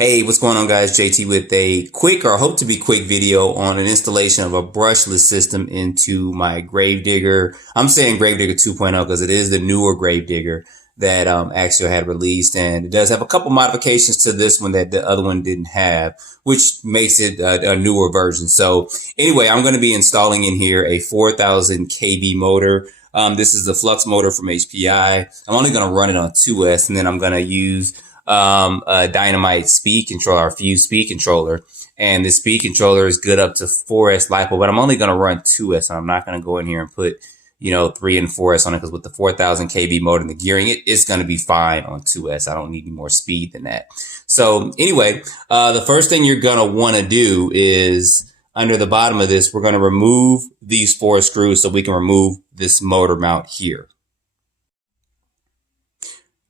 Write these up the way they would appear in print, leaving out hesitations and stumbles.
Hey, what's going on, guys? JT with a quick, or hope to be quick, video on an installation of a brushless system into my Gravedigger. I'm saying Gravedigger 2.0 because it is the newer Gravedigger that Axio had released, and it does have a couple modifications to this one that the other one didn't have, which makes it a newer version. So anyway, I'm going to be installing in here a 4000 kV motor. This is the flux motor from HPI. I'm only going to run it on 2S, and then I'm going to use a Dynamite speed controller, or Fuse speed controller. And the speed controller is good up to 4S LiPo, but I'm only going to run 2S. I'm not going to go in here and put, 3 and 4S on it, because with the 4000 kV motor and the gearing, it's going to be fine on 2S. I don't need any more speed than that. So anyway, the first thing you're going to want to do is, under the bottom of this, we're going to remove these 4 screws so we can remove this motor mount here.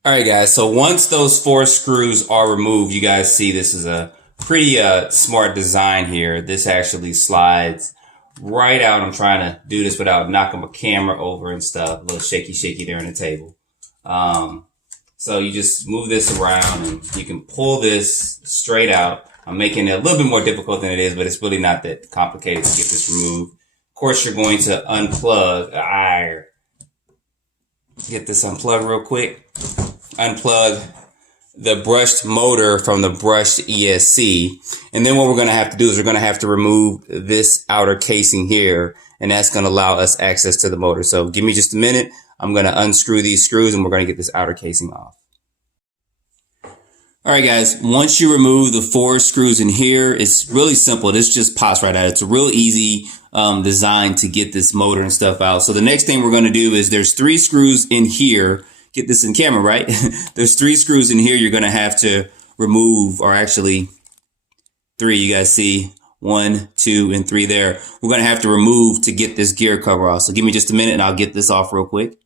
All right, guys, so once those 4 screws are removed, you guys see this is a pretty smart design here. This actually slides right out. I'm trying to do this without knocking my camera over and stuff. A little shaky there on the table. So you just move this around and you can pull this straight out. I'm making it a little bit more difficult than it is, but it's really not that complicated to get this removed. Of course, you're going to unplug. Get this unplugged real quick. Unplug the brushed motor from the brushed ESC. And then what we're going to have to do is we're going to have to remove this outer casing here, and that's going to allow us access to the motor. So give me just a minute. I'm going to unscrew these screws and we're going to get this outer casing off. All right, guys, once you remove the 4 screws in here, it's really simple. This just pops right out. It's a real easy design to get this motor and stuff out. So the next thing we're going to do is, there's 3 screws in here. Get this in camera, right? There's 3 screws in here you're going to have to remove, or actually 3. You guys see 1, 2, and 3 there. We're going to have to remove to get this gear cover off. So give me just a minute and I'll get this off real quick.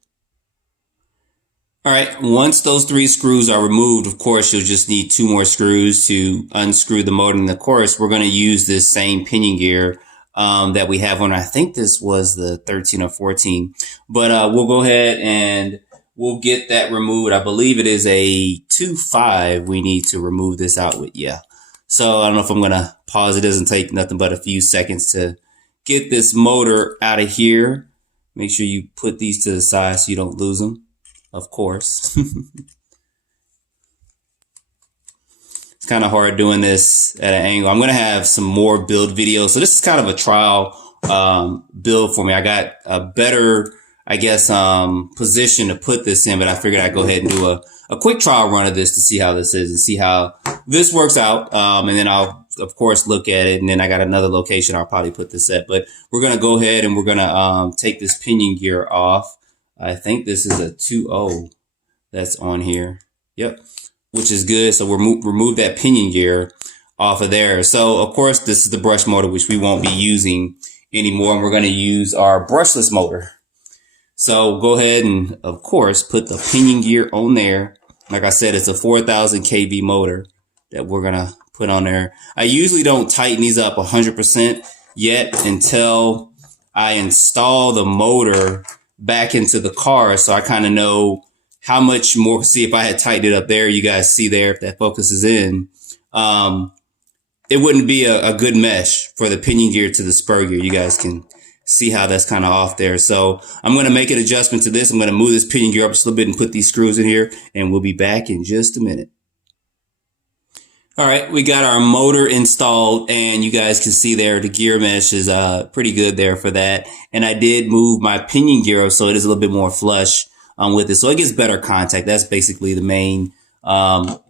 All right, once those 3 screws are removed, of course, you'll just need 2 more screws to unscrew the motor. And of course, we're going to use this same pinion gear that we have on, I think this was the 13 or 14. But we'll go ahead and we'll get that removed. I believe it is a 2.5 we need to remove this out with. Yeah. So I don't know if I'm going to pause. It doesn't take nothing but a few seconds to get this motor out of here. Make sure you put these to the side so you don't lose them, of course. It's kind of hard doing this at an angle. I'm going to have some more build videos. So this is kind of a trial build for me. I got a better, I guess, position to put this in, but I figured I'd go ahead and do a quick trial run of this to see how this is and see how this works out. And then I'll, of course, look at it. And then I got another location I'll probably put this at, but we're going to go ahead and we're going to take this pinion gear off. I think this is a 2.0 that's on here. Yep. Which is good. So we'll remove that pinion gear off of there. So of course, this is the brush motor, which we won't be using anymore. And we're going to use our brushless motor. So go ahead and, of course, put the pinion gear on there. Like I said, it's a 4000 kV motor that we're going to put on there. I usually don't tighten these up 100% yet until I install the motor back into the car. So I kind of know how much more. See, if I had tightened it up there, you guys see there, if that focuses in, it wouldn't be a good mesh for the pinion gear to the spur gear. You guys can see how that's kind of off there. So I'm going to make an adjustment to this. I'm going to move this pinion gear up just a little bit and put these screws in here, and we'll be back in just a minute. All right, we got our motor installed, and you guys can see there the gear mesh is pretty good there for that. And I did move my pinion gear up so it is a little bit more flush with it, so it gets better contact. That's basically the main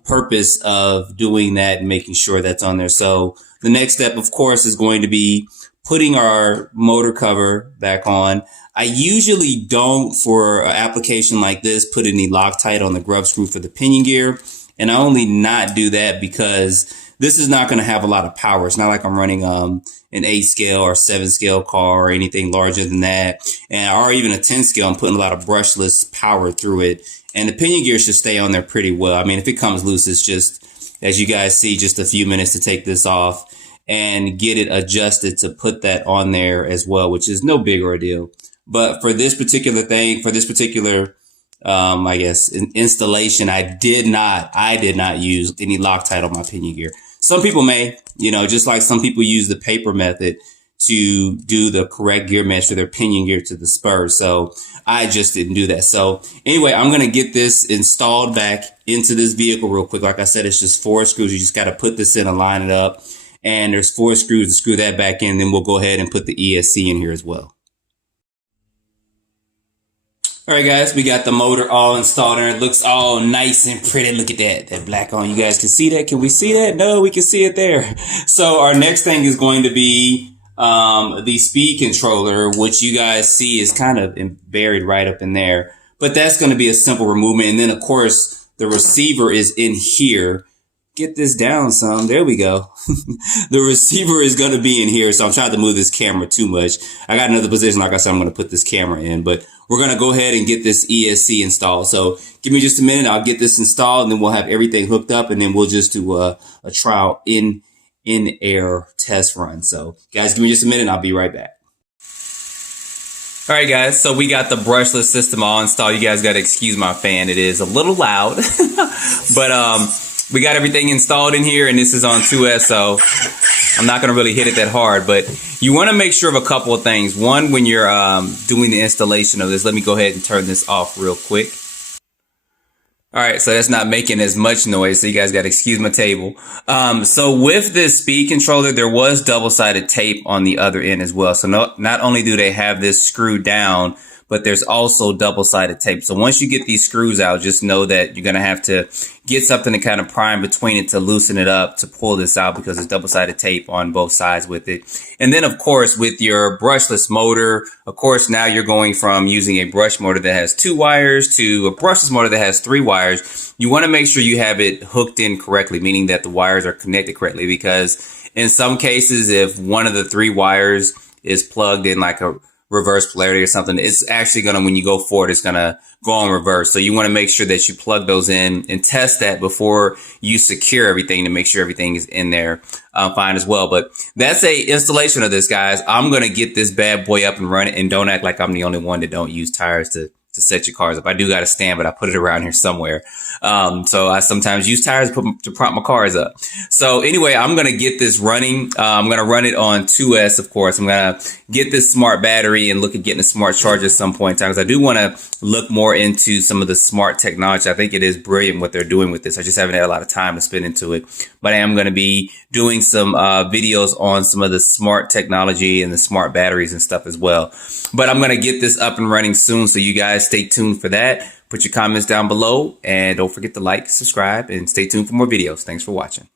purpose of doing that and making sure that's on there. So the next step, of course, is going to be putting our motor cover back on. I usually don't, for an application like this, put any Loctite on the grub screw for the pinion gear. And I only not do that because this is not going to have a lot of power. It's not like I'm running an 8 scale or 7 scale car or anything larger than that. Or even a 10 scale. I'm putting a lot of brushless power through it. And the pinion gear should stay on there pretty well. I mean, if it comes loose, it's just, as you guys see, just a few minutes to take this off and get it adjusted to put that on there as well, which is no big ordeal. But for this particular thing, for this particular I guess installation, I did not use any Loctite on my pinion gear. Some people may, just like some people use the paper method to do the correct gear mesh for their pinion gear to the spurs. So I just didn't do that. So anyway, I'm going to get this installed back into this vehicle real quick. Like I said, it's just 4 screws. You just got to put this in and line it up. And there's 4 screws to screw that back in. Then we'll go ahead and put the ESC in here as well. All right, guys, we got the motor all installed and it looks all nice and pretty. Look at that black on. You guys can see that? Can we see that? No, we can see it there. So our next thing is going to be the speed controller, which you guys see is kind of buried right up in there. But that's going to be a simple removement. And then, of course, the receiver is in here. Get this down some. There we go. The receiver is going to be in here. So I'm trying to move this camera too much. I got another position. Like I said, I'm going to put this camera in. But we're going to go ahead and get this ESC installed. So give me just a minute. I'll get this installed and then we'll have everything hooked up. And then we'll just do a trial in-air test run. So guys, give me just a minute and I'll be right back. All right, guys, so we got the brushless system all installed. You guys got to excuse my fan. It is a little loud, but we got everything installed in here and this is on 2S, so I'm not going to really hit it that hard, but you want to make sure of a couple of things. One, when you're doing the installation of this, let me go ahead and turn this off real quick. All right, so that's not making as much noise, so you guys got to excuse my table. So with this speed controller, there was double-sided tape on the other end as well. So not only do they have this screwed down, but there's also double-sided tape. So once you get these screws out, just know that you're going to have to get something to kind of prime between it to loosen it up to pull this out because there's double-sided tape on both sides with it. And then, of course, with your brushless motor, of course, now you're going from using a brush motor that has 2 wires to a brushless motor that has 3 wires. You want to make sure you have it hooked in correctly, meaning that the wires are connected correctly, because in some cases, if one of the 3 wires is plugged in like a reverse polarity or something, it's actually going to, when you go forward, it's going to go on reverse. So you want to make sure that you plug those in and test that before you secure everything to make sure everything is in there fine as well. But that's a installation of this, guys. I'm going to get this bad boy up and run it, and don't act like I'm the only one that don't use tires to set your cars up. I do got a stand, but I put it around here somewhere. So I sometimes use tires to prop my cars up. So anyway, I'm going to get this running. I'm going to run it on 2S, of course. I'm going to get this smart battery and look at getting a smart charger at some point in time, because I do want to look more into some of the smart technology. I think it is brilliant what they're doing with this. I just haven't had a lot of time to spend into it, but I am going to be doing some videos on some of the smart technology and the smart batteries and stuff as well. But I'm going to get this up and running soon, so you guys stay tuned for that. Put your comments down below and don't forget to like, subscribe, and stay tuned for more videos. Thanks for watching.